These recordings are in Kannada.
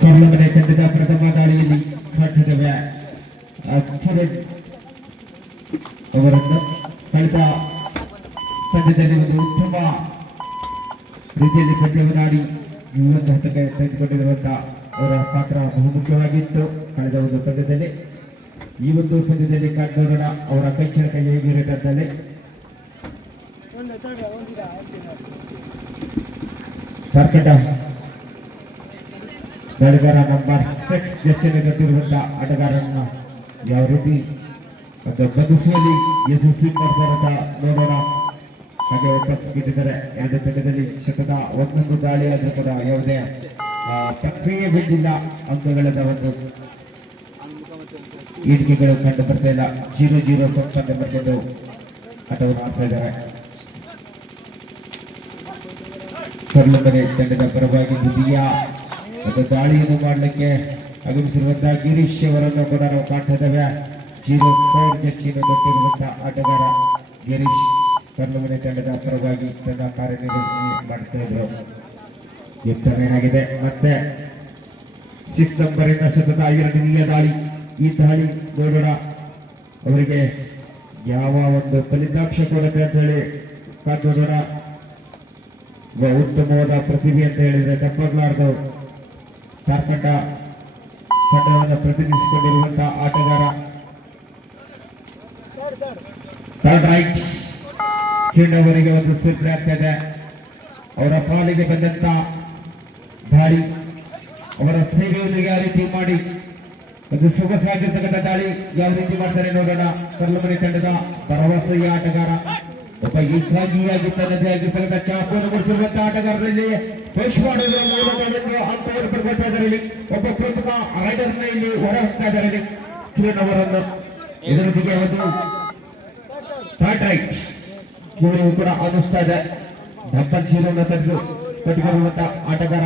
ಕರ್ಲಮನೆ ತಂಡದ ಪ್ರಥಮ ದಾಳಿಯಲ್ಲಿ ಕಾಟದ ಅವರನ್ನು ಕಳೆದ ಪಂದ್ಯದಲ್ಲಿ ಒಂದು ಉತ್ತಮ ರೀತಿಯಲ್ಲಿ ಪಂದ್ಯವನ್ನಾಡಿ ಈ ಒಂದು ಹಂತಕ್ಕೆ ತೆಗೆದುಕೊಂಡಿರುವಂತಹ ಅವರ ಪಾತ್ರ ಬಹುಮುಖ್ಯವಾಗಿತ್ತು. ಕಳೆದ ಒಂದು ಪಂದ್ಯದಲ್ಲಿ ಈ ಒಂದು ಪಂದ್ಯದಲ್ಲಿ ಕಾಟೋಣ ಅವರ ಕೈಚಳಕ ಹೇಗಿರುತ್ತಂತಲೇ ಕಾರ್ಕಟ ಗಾಳಿಗಾರ ನಂಬರ್ 6 ಜೆಸ್ಸಿನ ಕಟ್ಟಿರುವಂತಹ ಆಟಗಾರರನ್ನು ಯಾವ ರೀತಿ ಬಂಧಿಸುವಲ್ಲಿ ಯಶಸ್ವಿ ಮಾಡ್ತಾರಂತ ನೋಡೋಣ. ಹಾಗೆ ವಾಪಸ್ ಬಿಟ್ಟಿದ್ದಾರೆ. ಎರಡು ತಂಡದಲ್ಲಿ ಶತಕ ಒಂದೊಂದು ದಾಳಿ ಆದ್ರೂ ಕೂಡ ಯಾವುದೇ ಪ್ರಕ್ರಿಯೆ ಬಿದ್ದಿಲ್ಲ. ಅಂಕಗಳದ ಒಂದು ಈಡಿಕೆಗಳು ಕಂಡು ಬರ್ತಾ ಇಲ್ಲ. 0-0 ಸಂಪಾದನೆ ಮಾಡಿಕೊಂಡು ಆಟವನ್ನು ಆಡ್ತಾ ಇದ್ದಾರೆ. ಕರ್ಲಮನೆ ತಂಡದ ಪರವಾಗಿ ದ್ವಿತೀಯ ಒಂದು ದಾಳಿಯನ್ನು ಮಾಡಲಿಕ್ಕೆ ಆಗಮಿಸಿರುವಂತಹ ಗಿರೀಶ್ ಅವರನ್ನು ಕೂಡ ನಾವು ಕಾಣ್ತಾ ಇದ್ದೇವೆ. 0-4 ಜೆಸ್ಸಿನ ಕೊಟ್ಟಿರುವಂತಹ ಆಟಗಾರ ಗಿರೀಶ್ ಕರ್ಲಮನೆ ತಂಡದ ಪರವಾಗಿ ತನ್ನ ಕಾರ್ಯನಿರ್ವಹಣೆ ಮಾಡ್ತಾ ಇದ್ರು. ಏನಾಗಿದೆ ಮತ್ತೆ 6 ನಂಬರಿನ ಸತತ 2ನೇ ದಾಳಿ. ಈ ದಾಳಿ ನೋಡೋಣ ಅವರಿಗೆ ಯಾವ ಒಂದು ಫಲಿತಾಂಶ ಕೊಡುತ್ತೆ ಅಂತ ಹೇಳಿ ಕಾಣೋಣ. ಉತ್ತಮವಾದ ಪ್ರತಿಭೆ ಅಂತ ಹೇಳಿದ್ರೆ ತಪ್ಪಾಗಲಾರದು. ಕಾರ್ಕಟ ತಂಡವನ್ನು ಪ್ರತಿನಿಧಿಸಿಕೊಂಡಿರುವಂತಹ ಆಟಗಾರ ರೈಟ್ ಚೆಂಡವರಿಗೆ ಒಂದು ಸೂಚನೆ ಆಗ್ತಾ ಇದೆ. ಅವರ ಪಾಲಿಗೆ ಬಂದಂತ ದಾಳಿ ಅವರ ಸೇವೆಯನ್ನು ಯಾವ ರೀತಿ ಮಾಡಿ ಒಂದು ಸೊಗಸಾಗಿರ್ತಕ್ಕಂಥ ದಾಳಿ ಯಾವ ರೀತಿ ಮಾಡ್ತಾರೆ ನೋಡೋಣ. ಕರ್ಲಮನೆ ತಂಡದ ಭರವಸೆಯ ಆಟಗಾರ ಒಬ್ಬ ಏಕಾಗಿಯಾಗಿ ತನ್ನದೇ ಆಗಿರ್ತಕ್ಕಂಥ ಚಾಪನ್ನು ಕೊಡಿಸಿರುವಂತಹ ಆಟಗಾರರಲ್ಲಿ ಪುಷ್ ಮಾಡುವ ಮೂಲಕ ಅಂಕವನ್ನು ಪಡ್ಕೊಳ್ತಾ ಇದ್ದಾರೆ. ಇಲ್ಲಿ ಒಬ್ಬ ಪ್ರಮುಖ ರೈಡರ್ನ ಇಲ್ಲಿ ಹೊರ ಹಾಕ್ತಾ ಇದ್ದಾರೆ ಕಿರಣ್ ಅವರನ್ನು. ಇದರೊಂದಿಗೆ ಒಂದು ಥರ್ಡ್ ರೈಟ್ ಇವರು ಕೂಡ ಅನ್ನಿಸ್ತಾ ಇದೆ. 70 ತೆಗೆದು ಕಟ್ಟಿರುವಂತಹ ಆಟಗಾರ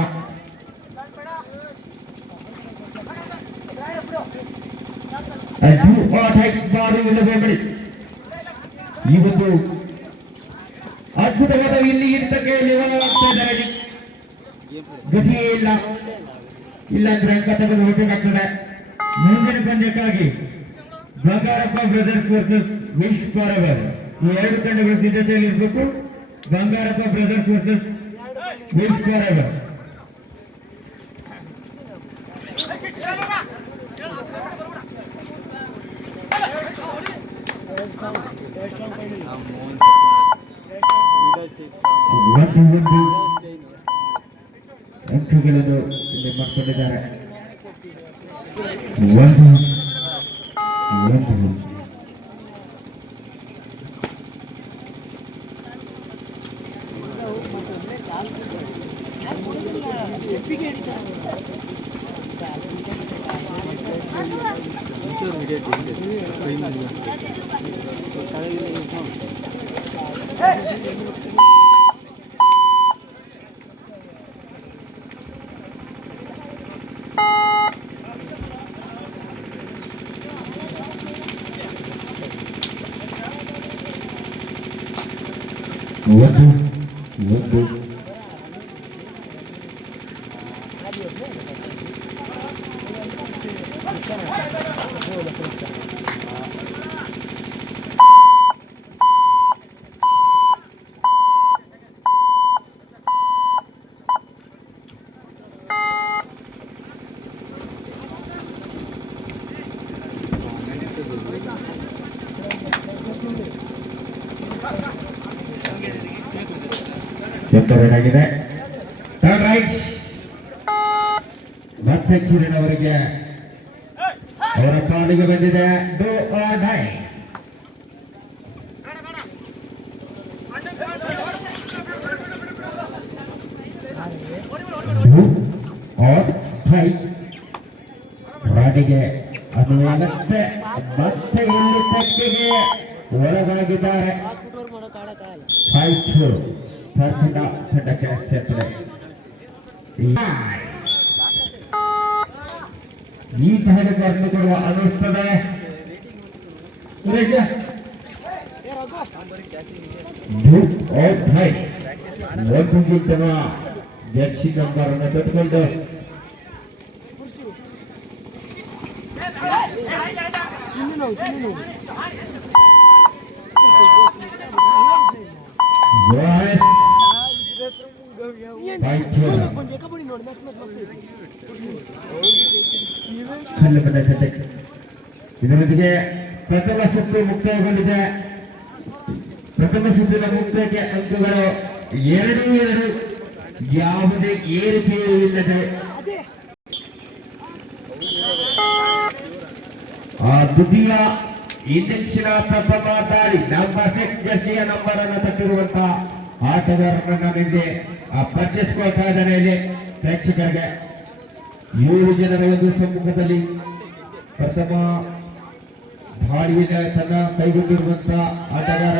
ಈ ಒಂದು ಅದ್ಭುತವಾದ ಇಲ್ಲಿ ಇಂತಕ್ಕೆ ನಿವಾರಣವಾಗ್ತಾ ಇದ್ದಾರೆ. ಗತಿಯೇ ಇಲ್ಲ ಅಂದ್ರೆ ಅಂಕ ತೆಗೆದು ಹೋಗಬೇಕಾಗ್ತದೆ. ಮುಂದಿನ ಪಂದ್ಯಕ್ಕಾಗಿ Bangarappa brothers versus wish forever ಈ ಎರಡು ತಂಡಗಳು ಸಿದ್ಧತೆಯಲ್ಲಿ ಇರಬೇಕು. Bangarappa brothers versus wish forever. ಒಂದು ಅಂಕಗಳನ್ನು ಇಲ್ಲಿ ಮಾಡ್ಕೊಂಡಿದ್ದಾರೆ. ಒಂದು ಆಗಿದೆ. ಥರ್ಡ್ ರೈಟ್ ಮತ್ತೆ ಕಿರಣ್ ಅವರಿಗೆ ಅವರ ಪಾಲಿಗೆ ಬಂದಿದೆ. Do or die. ರಾಣಿಗೆ ಅನುವಾಗತ್ತೆ. ಮತ್ತೆ ಇಲ್ಲಿ ತಕ್ಕಿಗೆ ಒಳಗಾಗಿದ್ದಾರೆ. 5-2 ತಂಡಕ್ಕೆ ಸೇರ್ತದೆ. ಈ ತರಹದ ಅರ್ಥ ಕೊಡುವ ಅನ್ನಿಸ್ತದೆ ಸುರೇಶ ಒಂದು ಜರ್ಸಿ ನಂಬರ್ ಅನ್ನು ಕಟ್ಟಿಕೊಂಡು ಇದರೊಂದಿಗೆ ಪ್ರಥಮ ಸುತ್ತು ಮುಕ್ತಾಯಗೊಂಡಿದೆ. ಪ್ರಥಮ ಸುತ್ತಿನ ಮುಕ್ತಾಯಕ್ಕೆ ಅಂಕಗಳು 2-2, ಯಾವುದೇ ಏರಿಕೆಯೂ ಇಲ್ಲದೆ ದ್ವಿತೀಯ ಇನ್ನಿಂಗ್ಸಿನ ಪ್ರಥಮ ದಾಳಿ ನಂಬರ್ 6 ಜರ್ಸಿಯ ನಂಬರ್ ಅನ್ನು ತಟ್ಟಿರುವಂತಹ ಆಟಗಾರರನ್ನ ನಿಮಗೆ ಪರಿಚಯಿಸಿಕೊಳ್ತಾ ಇದ್ದಾನೆ ಇಲ್ಲಿ ಪ್ರೇಕ್ಷಕರಿಗೆ. 7 ಜನರ ಒಂದು ಸಮ್ಮುಖದಲ್ಲಿ ಪ್ರಥಮ ದಾಳಿಯಲ್ಲಿ ತನ್ನ ಕೈಗೊಂಡಿರುವಂತಹ ಆಟಗಾರ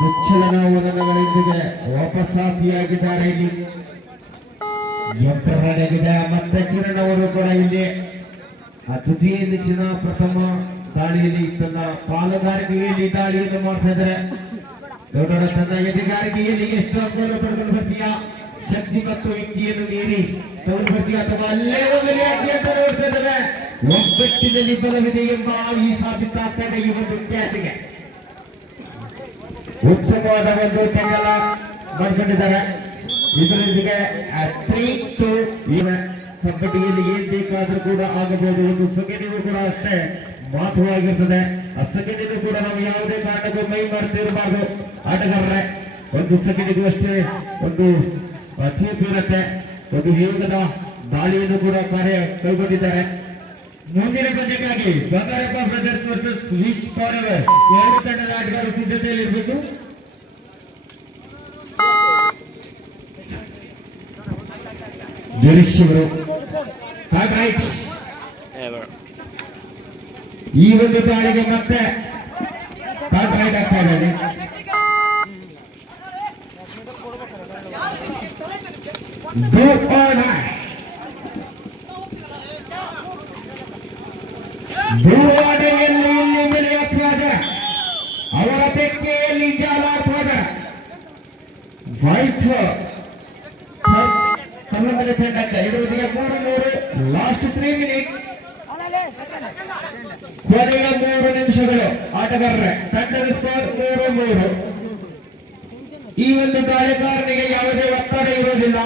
ದುಶ್ಚಲನವಲನಗಳೊಂದಿಗೆ ವಾಪಸ್ಸಾತಿಯಾಗಿದ್ದಾರೆ. ಇಲ್ಲಿ ಯಂತ್ರವಾಗಿದೆ. ಮತ್ತೆ ಕಿರಣ್ ಅವರು ಕೂಡ ಇಲ್ಲಿ ದ್ವಿತೀಯ ಇನ್ನಿಂಗ್ಸಿನ ಪ್ರಥಮ ದಾಳಿಯಲ್ಲಿ ತನ್ನ ಪಾಲುಗಾರಿಕೆಯಲ್ಲಿ ದಾಳಿಯನ್ನು ಮಾಡ್ತಾ ಇದ್ದಾರೆ. ದೊಡ್ಡ ತನ್ನ ಎದೆಗಾರಿಕೆಯಲ್ಲಿ ಎಷ್ಟು ಅಂಕವನ್ನು ಪಡೆದುಕೊಂಡು ಬರ್ತೀಯಾ, ಶಕ್ತಿ ಮತ್ತು ವ್ಯಕ್ತಿಯನ್ನು ಮೀರಿ ತಗೊಂಡು ಬರ್ತೀಯ ಅಥವಾ ಅಲ್ಲೇ ಬಲಿಯಾಗಿ ಅಂತ ನೋಡ್ತಾ ಇದ್ದಾರೆ. ಒಗ್ಗಟ್ಟಿನಲ್ಲಿ ಬಲವಿದೆ ಎಂಬ ಈ ಸಾಬೀತಾಗ್ತಾ ಇದೆ ಈ ಒಂದು ಕ್ಯಾಚ್ಗೆ. ಉತ್ತಮವಾದ ಒಂದು ಟೆಂಗಲ ಮಾಡ್ಕೊಂಡಿದ್ದಾರೆ. ಇದರೊಂದಿಗೆ 3-2 ಕಬಡ್ಡಿಯಲ್ಲಿ ಏನ್ ಬೇಕಾದ್ರೂ ಕೂಡ ಆಗಬಹುದು. ಒಂದು ಸೆಕೆಂಡಿಗೂ ಕೂಡ ಅಷ್ಟೇ ಮಹತ್ವವಾಗಿರ್ತದೆ. ಆ ಸೆಕೆಂಡಿಗೂ ಕೂಡ ನಾವು ಯಾವುದೇ ಕಾರಣಕ್ಕೂ ಮೈ ಮಾಡ್ತಿರಬಾರ್ದು ಆಟಗಾರರೇ. ಒಂದು ಸೆಕೆಂಡಿಗೂ ಅಷ್ಟೇ ಒಂದು ತೀರ್ಪು ಇರುತ್ತೆ. ಒಂದು ವೇಗದ ದಾಳಿಯನ್ನು ಕೂಡ ಕಾರ್ಯ ಕೈಗೊಂಡಿದ್ದಾರೆ. ಮುಂದಿನ ಪಂದ್ಯಕ್ಕಾಗಿ Bangarappa brothers versus wish forever ಎರಡು ತಂಡದ ಆಟಗಾರರು ಸಿದ್ಧತೆಯಲ್ಲಿರಬೇಕು. ಗಿರೀಶ್ ಅವರು ಈ ಒಂದು ದಾಳಿಗೆ ಮತ್ತೆ ರೈಟ್ ಆಗ್ತಾ ಇದ್ದಾರೆ. ಭೂವಾಡೆಯಲ್ಲಿ ಇಲ್ಲಿ ಬೆಳೆಯುತ್ತಾದ ಅವರ ತೆಕ್ಕೆಯಲ್ಲಿ ಜಾಲಾಡ್ತಾದ ವೈಟ್ ಕನ್ನಡ ತಂಡಕ್ಕೆ ಇದರೊಂದಿಗೆ 3-3 ಲಾಸ್ಟ್ 3 ಮಿನಿಟ್ ಕೊನೆಯ 3 ನಿಮಿಷಗಳು ಆಟಗಾರರೇ. ತಂಡದ ಸ್ಕೋರ್ 3-3. ಈ ಒಂದು ದಾಳಿಗಾರನಿಗೆ ಯಾವುದೇ ಒತ್ತಡ ಇರುವುದಿಲ್ಲ.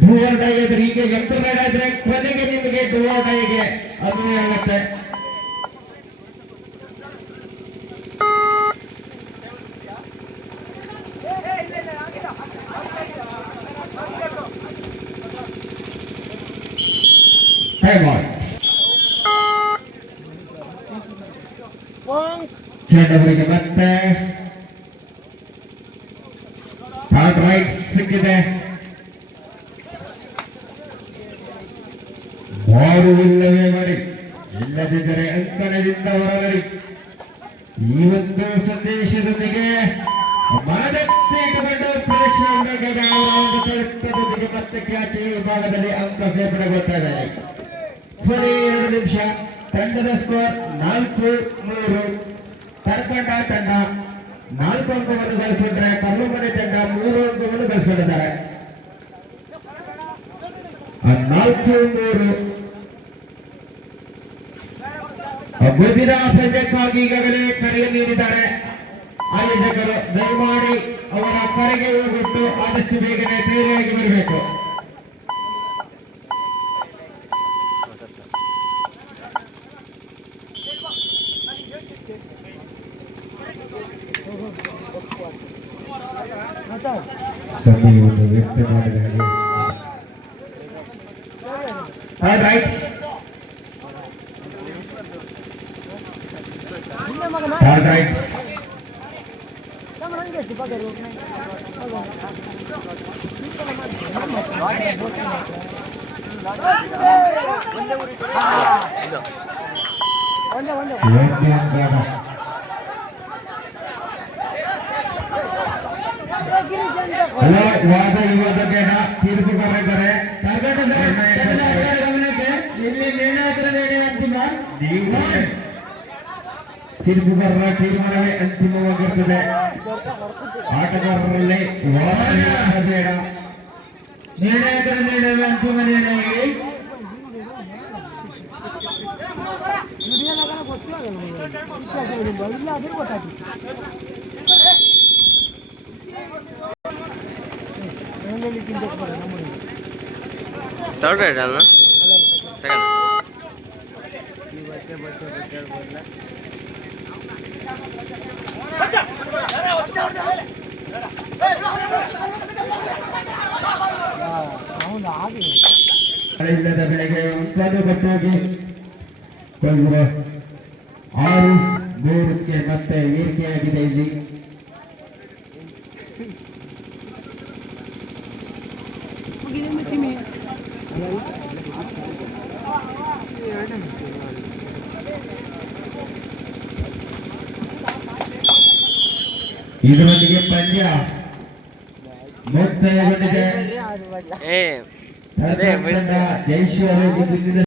ಡೂವರ್ಡೈ ಇದ್ರೆ ಈಗ ಎಂಟರ್ ಆದ್ರೆ ಕೊನೆಗೆ ನಿಮಗೆ ಡೂವರ್ಡೈಗೆ ಅನ್ವಯ ಆಗುತ್ತೆ. ಚೆಂಡವರಿಗೆ ಮತ್ತೆ ರೈಟ್ ಸಿಕ್ಕಿದೆ. ಬಾರುವಿಲ್ಲವೇ ಮಾಡಿ, ಇಲ್ಲದಿದ್ದರೆ ಅಂಕಣದಿಂದ ಹೊರಗಡಿ. ಈ ಒಂದು ಸಂದೇಶದೊಂದಿಗೆ ಮನದಟ್ಟುಕೊಂಡು ಪ್ರದರ್ಶನದೊಂದಿಗೆ ಮತ್ತೆ ಕ್ಯಾಚ್ ವಿಭಾಗದಲ್ಲಿ ಅಂಕ ಸೇರ್ಪಡೆಗೊಳ್ತಾ ಇದ್ದಾರೆ. ಕೊನೆಯ 2 ನಿಮಿಷ. ತಂಡದ ಸ್ಕೋರ್ 4-3. ತರ್ಕಂಡ ತಂಡ 4 ಅಂಕವನ್ನು ಗಳಿಸಿದ್ರೆ ಕಲ್ಲುಮನೆ ತಂಡ 3 ಅಂಕವನ್ನು ಗಳಿಸಿಕೊಂಡಿದ್ದಾರೆ. 4-3 ಮುಂದಿನ ಪಂದ್ಯಕ್ಕಾಗಿ ಈಗಾಗಲೇ ಕರೆ ನೀಡಿದ್ದಾರೆ ಆಯೋಜಕರು. ದಯಮಾಡಿ ಅವರ ಕರೆಗೆ ಹೋಗ್ಬಿಟ್ಟು ಆದಷ್ಟು ಬೇಗನೆ ತಯಾರಿಯಾಗಿ ಬರಬೇಕು. ಸಮಯವನ್ನು ವ್ಯಕ್ತ ಮಾಡಿದ ರೈಟ್ ರೈಟ್ ವಾದ ವಿವಾದಕ್ಕೆ ತೀರ್ಪು ಬರೆದಿದ್ದಾರೆ. ತೀರ್ಪುಗಾರರ ತೀರ್ಮಾನವೇ ಅಂತಿಮವಾಗಿರುತ್ತದೆ. ಆಟಗಾರರಲ್ಲಿ ಬೇಡ, ನಿರ್ಣಾಯಕರ ನೀಡುವ ಅಂತಿಮ ನಿರ್ಣಯ. ಇಲ್ಲದ ಬೆಳೆಗೆ ಒಂದು ಗಟ್ಟಿಯಾಗಿ 6-3 ಮತ್ತೆ ಏರಿಕೆಯಾಗಿದೆ. ಇಲ್ಲಿ ಇದರೊಂದಿಗೆ ಪಂದ್ಯ ಮುಕ್ತಾಯಗೊಂಡಿದೆ. ಜೈಶು ಅವರು